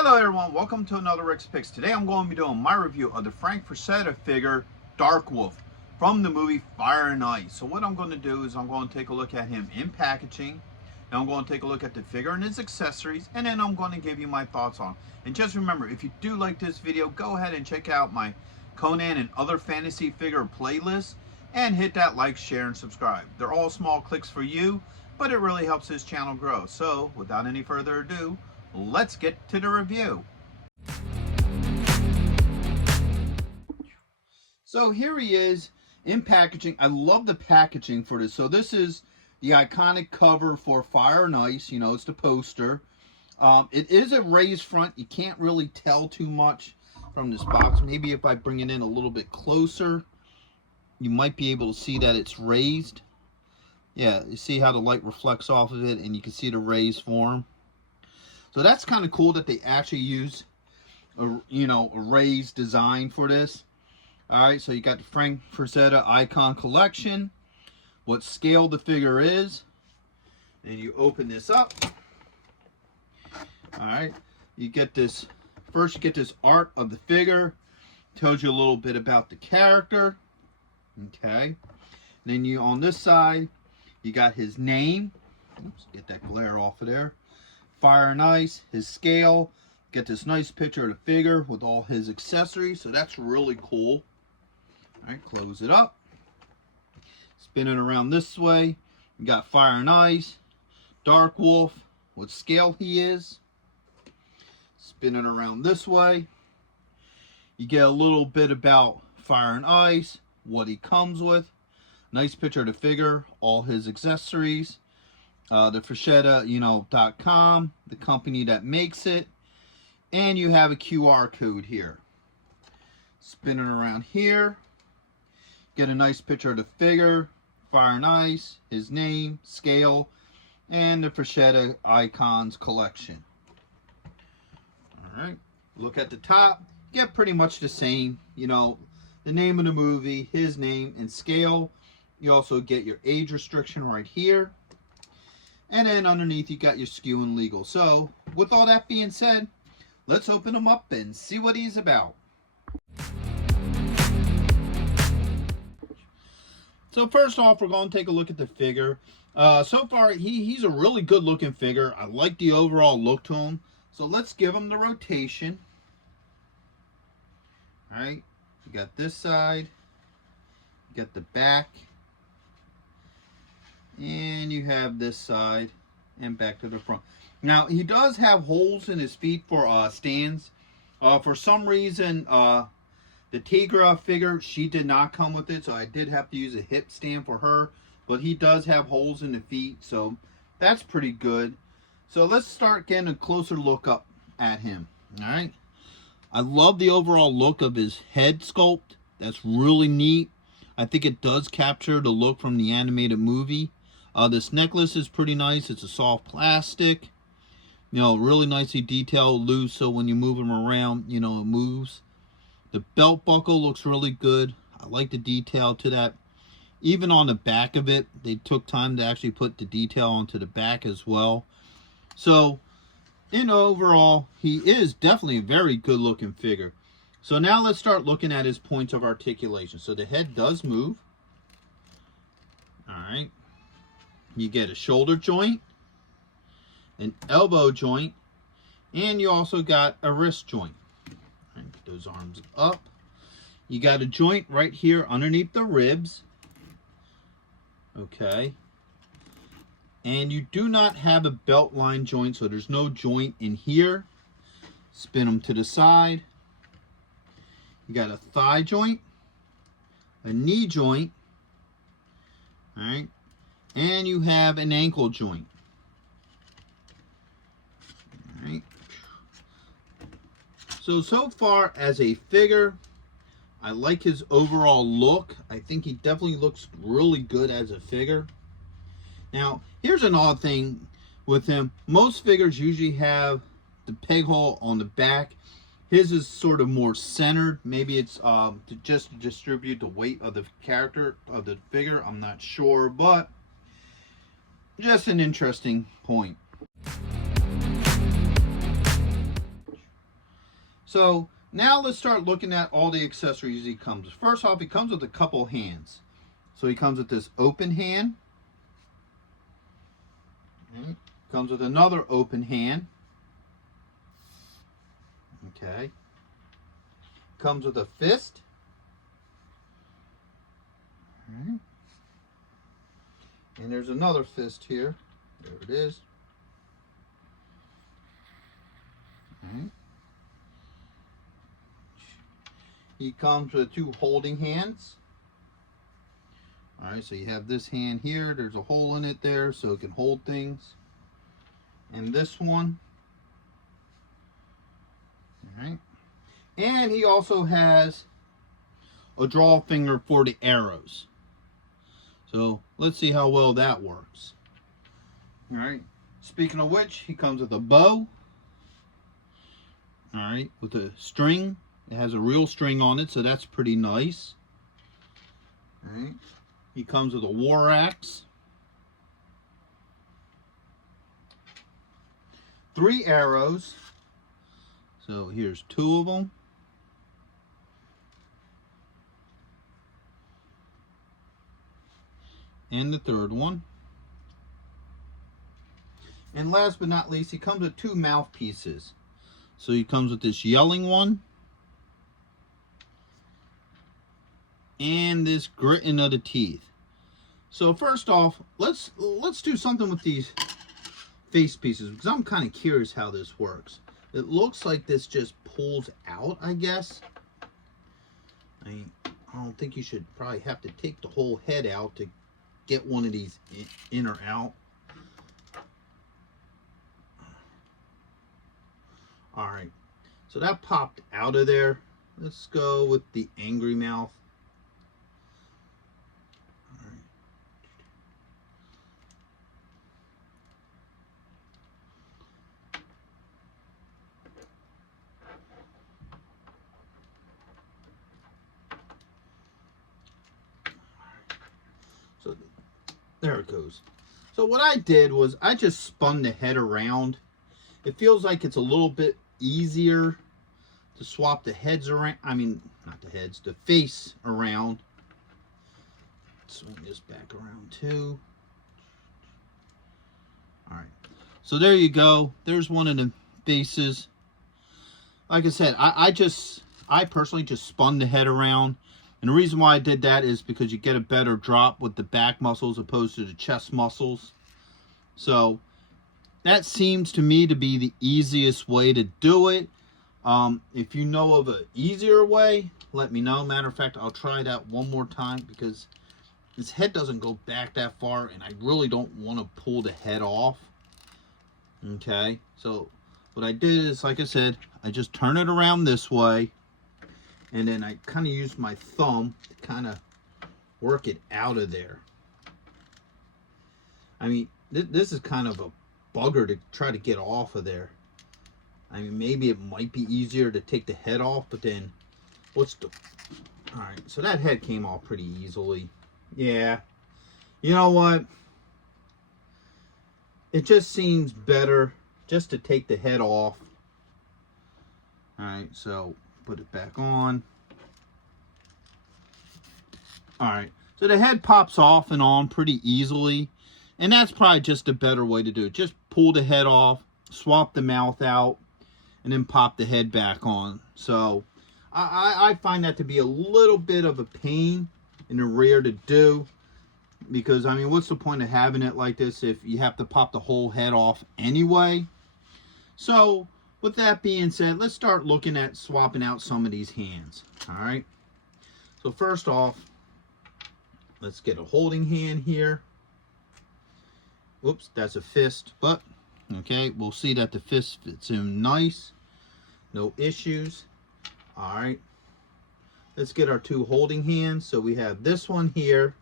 Hello everyone, welcome to another Rick's Picks. Today I'm going to be doing my review of the Frank Farzetta figure, Dark Wolf, from the movie Fire and Ice. So what I'm going to do is I'm going to take a look at him in packaging, and I'm going to take a look at the figure and his accessories, and then I'm going to give you my thoughts on. And just remember, if you do like this video, go ahead and check out my Conan and other fantasy figure playlist, and hit that like, share, and subscribe. They're all small clicks for you, but it really helps this channel grow. So without any further ado, let's get to the review. So here he is in packaging. I love the packaging for this. So this is the iconic cover for Fire and Ice. You know, it's the poster. It is a raised front. You can't really tell too much from this box. Maybe if I bring it in a little bit closer, you might be able to see that it's raised. Yeah, you see how the light reflects off of it, and you can see the raised form. So that's kind of cool that they actually use a raised design for this. All right, so you got the Frank Farzetta Icon Collection, what scale the figure is, and you open this up. All right, you get this, first you get this art of the figure, tells you a little bit about the character. Okay, then you, on this side, you got his name. Oops, get that glare off of there. Fire and Ice, his scale, get this nice picture of the figure with all his accessories, so that's really cool. All right, close it up. Spin it around this way. You got Fire and Ice, Dark Wolf, what scale he is. Spin it around this way. You get a little bit about Fire and Ice, what he comes with. Nice picture of the figure, all his accessories. The Farzetta, the company that makes it, and you have a QR code here. Spin it around here, get a nice picture of the figure, Fire and Ice, his name, scale, and the Farzetta Icons collection. All right, look at the top, get pretty much the same, the name of the movie, his name, and scale. You also get your age restriction right here. And then underneath you got your SKU and legal. So with all that being said, let's open him up and see what he's about. So first off, we're going to take a look at the figure. So far, he's a really good looking figure. I like the overall look to him. So let's give him the rotation. All right, you got this side, you got the back, and you have this side and back to the front. Now he does have holes in his feet for stands. For some reason, the Tigra figure, she did not come with it, so I did have to use a hip stand for her. But he does have holes in the feet, so that's pretty good. So let's start getting a closer look up at him. All right, I love the overall look of his head sculpt. That's really neat. I think it does capture the look from the animated movie. This necklace is pretty nice. It's a soft plastic. Really nicely detailed, loose, so when you move them around, it moves. The belt buckle looks really good. I like the detail to that. Even on the back of it, they took time to actually put the detail onto the back as well. So, overall, he is definitely a very good looking figure. So now let's start looking at his points of articulation. So the head does move. All right. You get a shoulder joint, an elbow joint, and you also got a wrist joint. All right, put those arms up. You got a joint right here underneath the ribs. Okay. And you do not have a belt line joint, so there's no joint in here. Spin them to the side. You got a thigh joint, a knee joint, all right, and you have an ankle joint. All right. So far as a figure, I like his overall look. I think he definitely looks really good as a figure. Now, here's an odd thing with him. Most figures usually have the peg hole on the back. His is sort of more centered. Maybe it's to just distribute the weight of the character, of the figure. I'm not sure, but just an interesting point. So now let's start looking at all the accessories he comes with. First off, he comes with a couple hands. So he comes with this open hand. Okay. Comes with another open hand. Okay. Comes with a fist. Right. And there's another fist here. There it is. Right. He comes with two holding hands. Alright, so you have this hand here. There's a hole in it there so it can hold things. And this one. Alright. And he also has a draw finger for the arrows. So let's see how well that works. Alright. Speaking of which, he comes with a bow. Alright, with a string. It has a real string on it, so that's pretty nice. Alright. He comes with a war axe. 3 arrows. So here's 2 of them. And the 3rd one. And last but not least, he comes with 2 mouthpieces. So he comes with this yelling one. And this gritting of the teeth. So first off, let's do something with these face pieces, because I'm kind of curious how this works. It looks like this just pulls out, I guess. I don't think you should probably have to take the whole head out to get one of these in or out. Alright, so that popped out of there. Let's go with the angry mouth. So there it goes. So what I did was I just spun the head around. It feels like it's a little bit easier to swap the heads around. I mean, not the heads, the face around. Swing this back around too. Alright. So there you go. There's one of the faces. Like I said, I personally just spun the head around. And the reason why I did that is because you get a better drop with the back muscles opposed to the chest muscles. So that seems to me to be the easiest way to do it. If you know of an easier way, let me know. Matter of fact, I'll try that one more time because his head doesn't go back that far and I really don't want to pull the head off. Okay, so what I did is, like I said, I just turn it around this way. And then I kind of use my thumb to kind of work it out of there. I mean, this is kind of a bugger to try to get off of there. I mean, maybe it might be easier to take the head off, but then what's the... Alright, so that head came off pretty easily. Yeah. You know what? It just seems better just to take the head off. Alright, so... put it back on. Alright, so the head pops off and on pretty easily. And that's probably just a better way to do it. Just pull the head off, swap the mouth out, and then pop the head back on. So, I find that to be a little bit of a pain in the rear to do. Because, I mean, what's the point of having it like this if you have to pop the whole head off anyway? So, with that being said, let's start looking at swapping out some of these hands. Alright. So first off, let's get a holding hand here. Whoops, that's a fist. But, okay, we'll see that the fist fits in nice. No issues. Alright. Let's get our 2 holding hands. So we have this one here.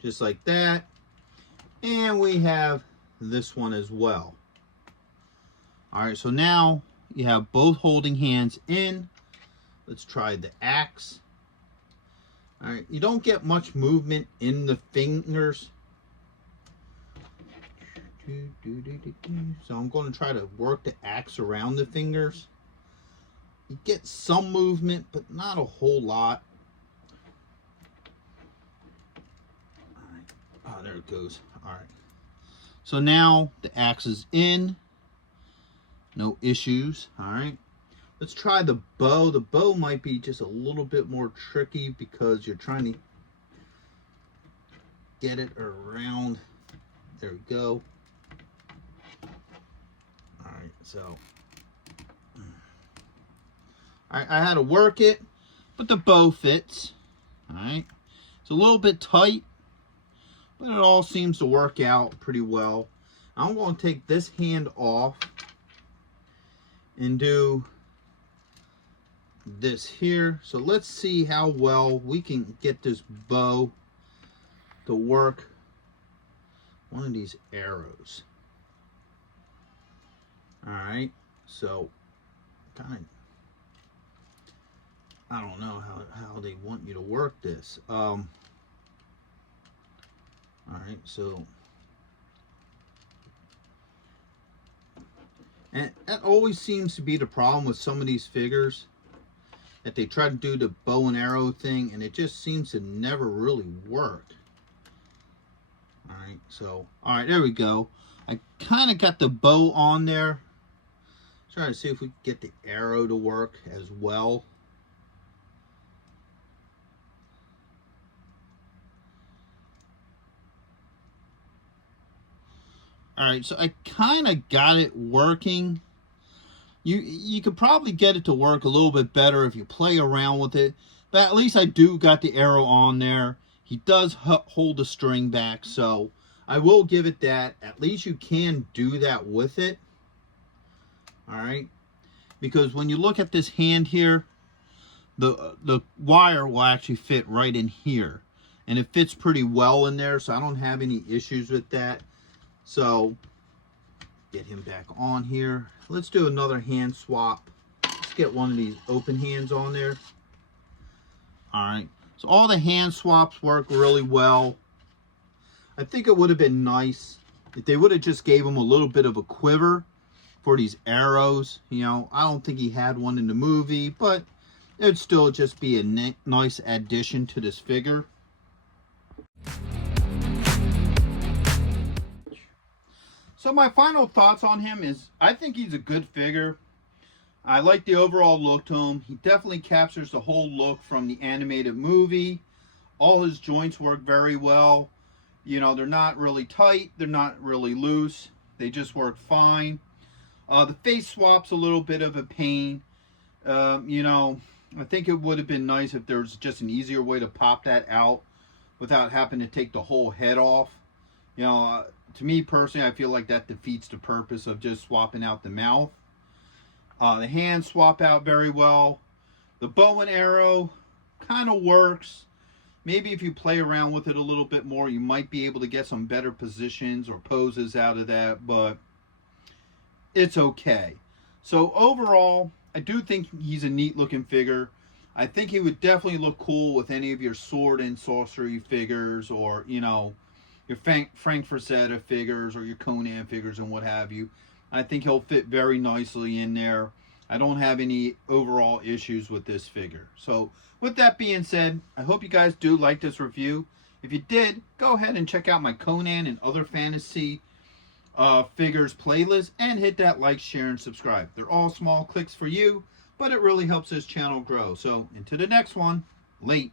Just like that. And we have this one as well. Alright, so now you have both holding hands in. Let's try the axe. Alright, you don't get much movement in the fingers. So I'm going to try to work the axe around the fingers. you get some movement, but not a whole lot. All right. Oh, there it goes. All right. So now the axe is in. No issues. All right. Let's try the bow. The bow might be just a little bit more tricky because you're trying to get it around. There we go. All right. So I had to work it, but the bow fits. All right. It's a little bit tight, but it all seems to work out pretty well. I'm going to take this hand off and do this here. So let's see how well we can get this bow to work one of these arrows. All right. So kind of, I don't know how they want you to work this. All right, so, and that always seems to be the problem with some of these figures, that they try to do the bow and arrow thing and it just seems to never really work. All right, so, all right, there we go. I kind of got the bow on there. Try to see if we can get the arrow to work as well. All right, so I kind of got it working. You could probably get it to work a little bit better if you play around with it. But at least I do got the arrow on there. He does hold the string back, so I will give it that. At least you can do that with it. All right, because when you look at this hand here, the wire will actually fit right in here. And it fits pretty well in there, so I don't have any issues with that. So, get him back on here. Let's do another hand swap. Let's get one of these open hands on there. All right. So, all the hand swaps work really well. I think it would have been nice if they would have just gave him a little bit of a quiver for these arrows. You know, I don't think he had one in the movie, but it'd still just be a nice addition to this figure. So my final thoughts on him is, I think he's a good figure. I like the overall look to him. He definitely captures the whole look from the animated movie. All his joints work very well. You know, they're not really tight. They're not really loose. They just work fine. The face swap's a little bit of a pain. You know, I think it would have been nice if there was just an easier way to pop that out without having to take the whole head off. You know, to me personally, I feel like that defeats the purpose of just swapping out the mouth. The hands swap out very well. The bow and arrow kind of works. Maybe if you play around with it a little bit more, you might be able to get some better positions or poses out of that, but it's okay. So overall, I do think he's a neat looking figure. I think he would definitely look cool with any of your sword and sorcery figures, or, you know, your Frank Farzetta figures or your Conan figures and what have you. I think he'll fit very nicely in there. I don't have any overall issues with this figure. So with that being said, I hope you guys do like this review. If you did, go ahead and check out my Conan and other fantasy figures playlist and hit that like, share, and subscribe. They're all small clicks for you, but it really helps this channel grow. So until the next one, late.